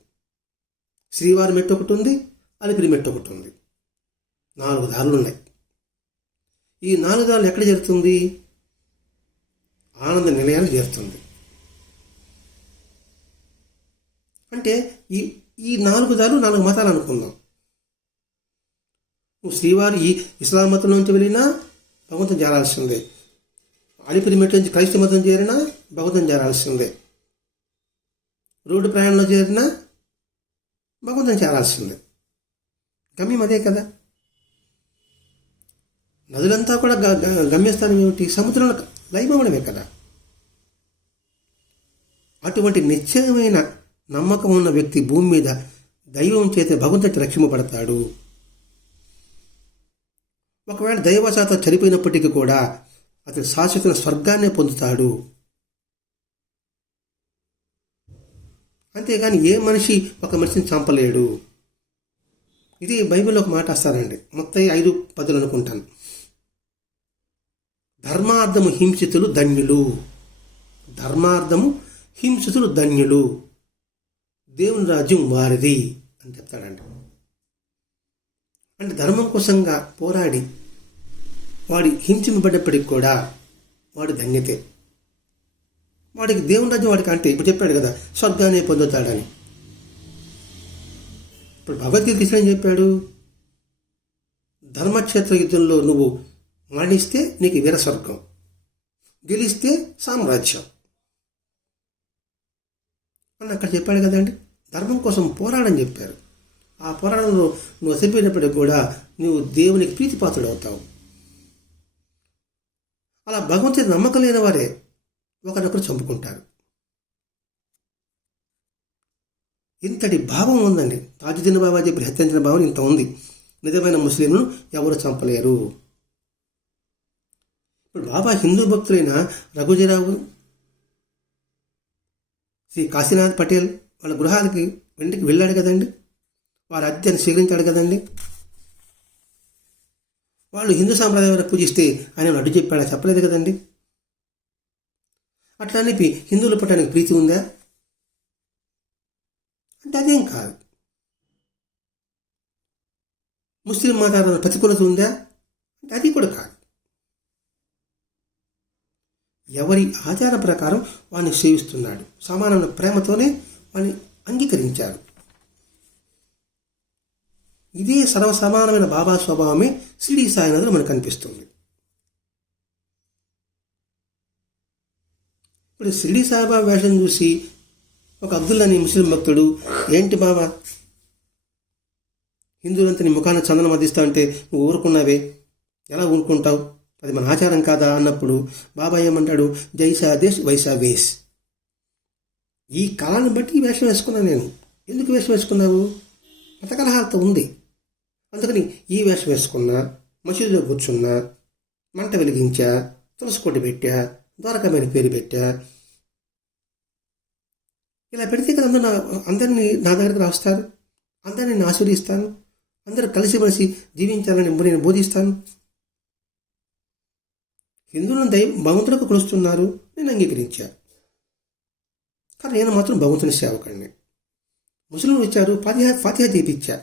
శ్రీవారి మెట్టు ఒకటి ఉంది, అలిపిరి మెట్టు ఒకటి ఉంది. 4 దారులు ఉన్నాయి. ఈ 4 దారులు ఎక్కడ చేరుతుంది? ఆనంద నిలయాలు చేరుతుంది. అంటే ఈ 4 దారులు 4 మతాలు అనుకుందాం. నువ్వు శ్రీవారి ఈ ఇస్లాం మతం నుంచి వెళ్ళినా భగవంతుని చేరాల్సిందే, అలిపిరి మెట్టు నుంచి క్రైస్తవ మతం చేరినా భగవంతుని చేరాల్సిందే, రోడ్డు ప్రయాణంలో చేరినా భగవంతుని చేరాల్సిందే. గమ్యం అదే కదా. నదులంతా కూడా గమ్యస్థానం ఏమిటి? సముద్రంలో లయమవడమే కదా. అటువంటి నిశ్చయమైన నమ్మకం ఉన్న వ్యక్తి భూమి మీద దైవం చేత భగవంతుడికి రక్షింపబడతాడు. ఒకవేళ దైవశాతం చనిపోయినప్పటికీ కూడా అతడు శాశ్వత స్వర్గాన్నే పొందుతాడు. అంతేగాని ఏ మనిషి ఒక మనిషిని చంపలేడు. ఇది బైబిల్లో ఒక మాట వస్తారండి, మొత్తం 5-10 అనుకుంటాను. ధర్మార్థము హింసితులు ధన్యులు, ధర్మార్థము హింసితులు ధన్యులు, దేవుని రాజ్యం వారిది అని చెప్తాడండి. అంటే ధర్మం కోసంగా పోరాడి వాడి హింసింపబడ్డప్పటికి కూడా వాడి ధన్యతే. వాడికి దేవుని రాజ్యం వాడికి అంటే ఇప్పుడు చెప్పాడు కదా, స్వర్గాన్ని పొందుతాడని. ఇప్పుడు భగవద్గీత ఏం చెప్పాడు? ధర్మక్షేత్ర యుద్ధంలో నువ్వు మరణిస్తే నీకు వీరస్వర్గం, గెలిస్తే సామ్రాజ్యం అని అక్కడ చెప్పాడు కదండి. ధర్మం కోసం పోరాడని చెప్పారు. ఆ పోరాటంలో నువ్వు చనిపోయినప్పటికీ కూడా నువ్వు దేవునికి ప్రీతిపాత్రుడు అవుతావు. అలా భగవంతుడి నమ్మకం లేని వారే ఒకరినొకరు చంపుకుంటారు. ఇంతటి భావం ఉందండి. తాజుద్దీన్ బాబాజీ హత్యించిన భావం ఇంత ఉంది. నిజమైన ముస్లింలను ఎవరు చంపలేరు. ఇప్పుడు బాబా హిందూ భక్తులైన రఘుజీరావు, శ్రీ కాశీనాథ్ పటేల్ వాళ్ళ గృహాలకి వెంటికి వెళ్ళాడు కదండి, వారి అద్దెను స్వీకరించాడు కదండి. వాళ్ళు హిందూ సాంప్రదాయాన్ని పూజిస్తే ఆయన అడ్డు చెప్పాడా? చెప్పలేదు కదండి. అట్లా అని హిందువుల పట్టానికి ప్రీతి ఉందా అంటే అదేం కాదు. ముస్లిం మతాల ప్రతికూలత ఉందా అంటే అది కూడా కాదు. ఎవరి ఆచార ప్రకారం వాడిని సేవిస్తున్నాడు, సమానమైన ప్రేమతోనే వాడిని అంగీకరించారు. ఇదే సర్వసమానమైన బాబా స్వభావమే షిరిడీ సాయినాథులు మనకు కనిపిస్తుంది. ఇప్పుడు షిరిడీ సాయిబాబా వేషం చూసి ఒక అబ్దుల్లా అనే ముస్లిం భక్తుడు, ఏంటి బాబా హిందువులంతా నీ ముఖాన చందనం అందిస్తా అంటే నువ్వు ఊరుకున్నావే, ఎలా ఊరుకుంటావు, అది మన ఆచారం కాదా అన్నప్పుడు బాబా ఏమంటాడు, జైసా దేశ్ వైసా వేస్. ఈ కాలాన్ని బట్టి ఈ వేషం వేసుకున్నాను నేను. ఎందుకు వేషం వేసుకున్నావు? మత కలహాలతో ఉంది, అందుకని ఈ వేషం వేసుకున్నా, మసీదులో కూర్చున్నా, మంట వెలిగించా, తులసికోట పెట్టా, ద్వారకమైన పేరు పెట్టా. ఇలా పెడితే కదా అందరినీ నా దగ్గరికి రాస్తారు, అందరినీ నేను ఆశీర్వదిస్తాను, అందరూ కలిసిమెలిసి జీవించాలని నేను బోధిస్తాను. హిందువులను భగవంతులకు కొలుస్తున్నారు, నేను అంగీకరించా. కానీ నేను మాత్రం భగవంతుని సేవకుడిని. ముస్లింలు వచ్చారు, ఫాతిహా చేయించా,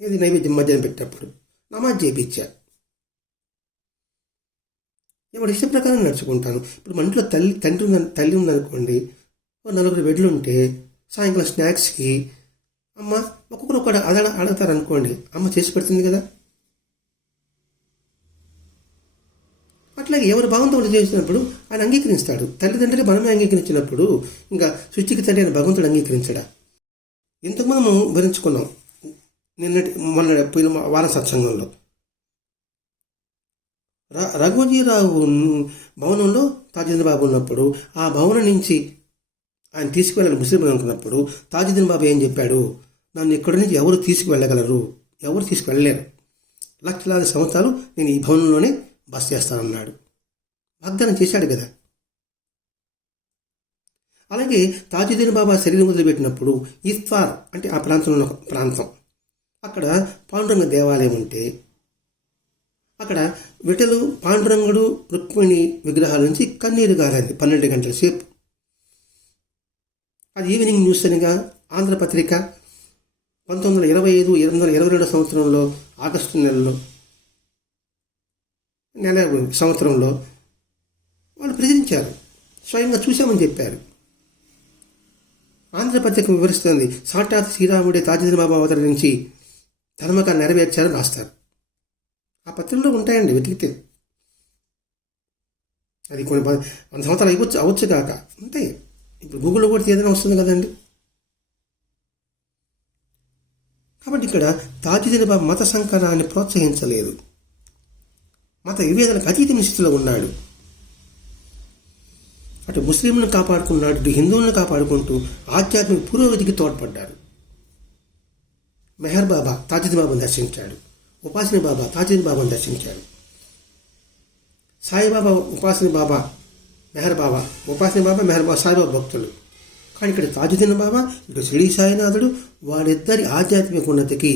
ఇది నైవేద్యం మధ్యాహ్నం పెట్టినప్పుడు నమాజ్ చేయించా. ఎవరి ఇష్ట ప్రకారం నడుచుకుంటాను. ఇప్పుడు మన ఇంట్లో తల్లి ఉందనుకోండి, నలుగురు బెడ్లు ఉంటే సాయంకాలం స్నాక్స్కి అమ్మ ఒక్కొక్కరు ఒక అడుగుతారనుకోండి, అమ్మ చేసి పెడుతుంది కదా. అట్లాగే ఎవరు భగవంతుడు చేసినప్పుడు ఆయన అంగీకరిస్తాడు. తల్లిదండ్రులకి మనమే అంగీకరించినప్పుడు ఇంకా సృష్టికి తండ్రి అయిన భగవంతుడు అంగీకరించడా? ఇంతకు మనం వివరించుకున్నాం మొన్న పోయిన వార సత్సంగంలో. రఘుజీరావు భవనంలో తాజుద్దీన్ బాబు ఉన్నప్పుడు ఆ భవనం నుంచి ఆయన తీసుకువెళ్ళాలి ముస్లింలు అనుకున్నప్పుడు తాజుద్దీన్ బాబు ఏం చెప్పాడు, నన్ను ఇక్కడి నుంచి ఎవరు తీసుకువెళ్ళగలరు, ఎవరు తీసుకువెళ్ళలేరు, లక్షలాది సంవత్సరాలు నేను ఈ భవనంలోనే బస చేస్తానన్నాడు. వాగ్దానం చేశాడు కదా. అలాగే తాజుద్దీన్ బాబా శరీరం వదిలిపెట్టినప్పుడు ఇత్వార్ అంటే ఆ ప్రాంతంలో ఒక ప్రాంతం, అక్కడ పాండురంగ దేవాలయం ఉంటే అక్కడ విటలు పాండురంగుడు రుక్మిణి విగ్రహాల నుంచి కన్నీరు గారింది 12 గంటల సేపు. అది ఈవినింగ్ న్యూస్ అనిగా ఆంధ్రపత్రిక 1922 సంవత్సరంలో ఆగస్టు నెల సంవత్సరంలో వాళ్ళు ప్రచురించారు, స్వయంగా చూశామని చెప్పారు. ఆంధ్రపత్రిక వివరిస్తుంది, సాక్షాత్ శ్రీరాముడే తాజుద్దీన్ బాబా అవతరించి ధర్మకాన్ని నెరవేర్చారని రాస్తారు. ఆ పత్రికలో ఉంటాయండి, వెతికితే. అది కొన్ని 100 సంవత్సరాలు అవచ్చు కాక అంతే. ఇప్పుడు గూగుల్లో కూడా ఏదైనా వస్తుంది కదండి. కాబట్టి ఇక్కడ తాజుద్దీన్ బాబా మత సంకరాన్ని ప్రోత్సహించలేదు, మత విభేదాలకు అతీతమైన స్థితిలో ఉన్నాడు. అటు ముస్లింలను కాపాడుకున్నాడు, ఇటు హిందువులను కాపాడుకుంటూ ఆధ్యాత్మిక పురోగతికి తోడ్పడ్డాడు. మెహర్ బాబా తాజుద్దీన్ బాబాను దర్శించాడు, ఉపాసని బాబా తాజుద్దీన్ బాబాను దర్శించాడు, సాయిబాబా ఉపాసని బాబా మెహర్ బాబా, ఉపాసని బాబా మెహర్ బాబా సాయిబాబా భక్తులు. కానీ ఇక్కడ తాజుద్దీన్ బాబా, ఇటు షిరిడీ సాయినాథుడు వారిద్దరి ఆధ్యాత్మిక ఉన్నతికి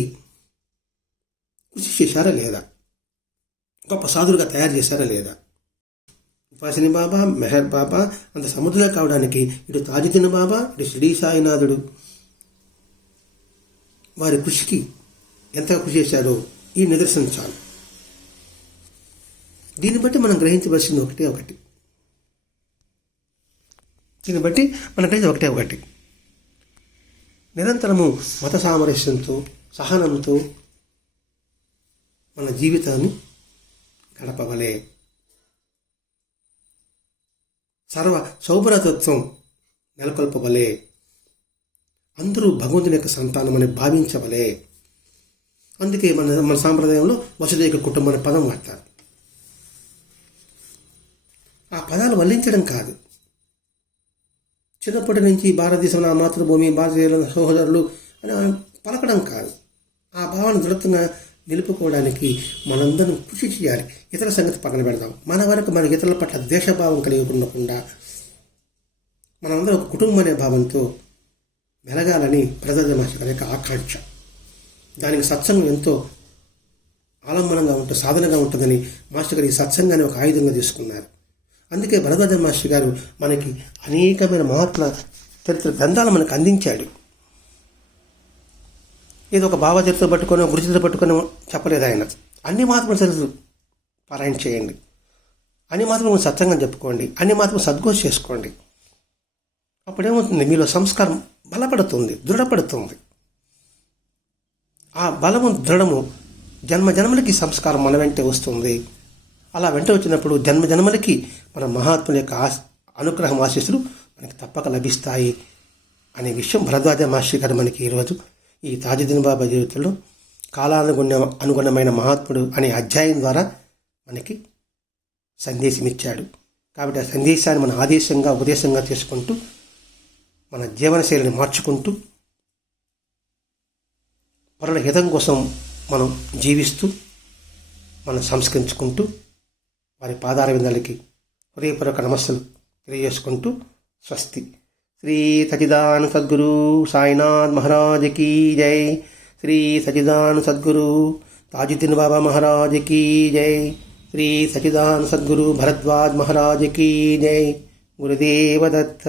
కృషి చేశారా లేదా, గొప్ప సాధులుగా తయారు చేశారా లేదా? ఉపాసని బాబా మెహర్ బాబా అంత సముద్రంలో కావడానికి ఇటు తాజుద్దీన్ బాబా, ఇటు షిరిడీ సాయినాథుడు వారి కృషికి ఎంత కృషి చేశారో ఈ నిదర్శనం చాలు. దీన్ని బట్టి మనం గ్రహించవలసింది ఒకటి. నిరంతరము మత సామరస్యంతో సహనంతో మన జీవితాన్ని గడపవలే. సర్వ సౌభ్రతత్వం నెలకొల్పవలే. అందరూ భగవంతుని యొక్క సంతానమని భావించవలే. అందుకే మన సాంప్రదాయంలో వసుదైక కుటుంబం అనే పదం వాడతారు. ఆ పదాలు వల్లించడం కాదు, చిన్నప్పటి నుంచి భారతదేశం నా మాతృభూమి, భారతీయుల సహోదరులు అని పలకడం కాదు. ఆ భావన దృఢంగా నిలుపుకోవడానికి మనందరం కృషి చేయాలి. ఇతర సంగతి పక్కన పెడదాం. మన వరకు మనకి ఇతరుల పట్ల ద్వేషభావం కలిగి ఉండకుండా మనందరం ఒక కుటుంబం అనే భావంతో వెలగాలని ప్రసాద మాస్టర్ గారి యొక్క ఆకాంక్ష. దానికి సత్సంగం ఎంతో ఆలంబనంగా ఉంటుంది, సాధనగా ఉంటుందని మాస్టర్ గారు ఈ సత్సంగాన్ని ఒక ఆయుధంగా తీసుకున్నారు. అందుకే భరద్వాజ మాస్టర్ గారు మనకి అనేకమైన మహాత్మ చరిత్ర గ్రంథాలు మనకు అందించాడు. ఏదో ఒక భావచరిత్ర పట్టుకొని గురుచరిత్ర పట్టుకొని చెప్పలేదు ఆయన. అన్ని మహాత్ముల చరిత్రలు పారాయణ చేయండి, అన్ని మహాత్ములు సత్సంగం చెప్పుకోండి, అన్ని మహాత్ములు సద్గోష చేసుకోండి. అప్పుడేమవుతుంది, మీలో సంస్కారం బలపడుతుంది, దృఢపడుతుంది. ఆ బలము దృఢము జన్మజన్మలకి సంస్కారం మన వెంటే వస్తుంది. అలా వెంట వచ్చినప్పుడు జన్మజన్మలకి మన మహాత్ముల యొక్క అనుగ్రహం ఆశీస్సులు మనకి తప్పక లభిస్తాయి అనే విషయం భరద్వాజ మాస్టర్ గారు మనకి ఈరోజు ఈ తాజుద్దీన్ బాబా జీవితంలో అనుగుణమైన మహాత్ముడు అనే అధ్యాయం ద్వారా మనకి సందేశం ఇచ్చాడు. కాబట్టి ఆ సందేశాన్ని మన ఆదేశంగా ఉపదేశంగా చేసుకుంటూ మన జీవనశైలిని మార్చుకుంటూ పరుల హితం కోసం మనం జీవిస్తూ మనం సంస్కరించుకుంటూ వారి పాదార విందాలకి హృదయపూర్వక నమస్సులు తెలియజేసుకుంటూ స్వస్తి. శ్రీ సచ్చిదానంద సద్గురు సాయినాథ్ మహారాజ్ కీ జై. శ్రీ సచ్చిదానంద సద్గురు తాజుద్దీన్ బాబా మహారాజ్ కీ జై. శ్రీ సచ్చిదానంద సద్గురు భరద్వాజ్ మహారాజ్ కీ జై. గురుదేవ దత్త.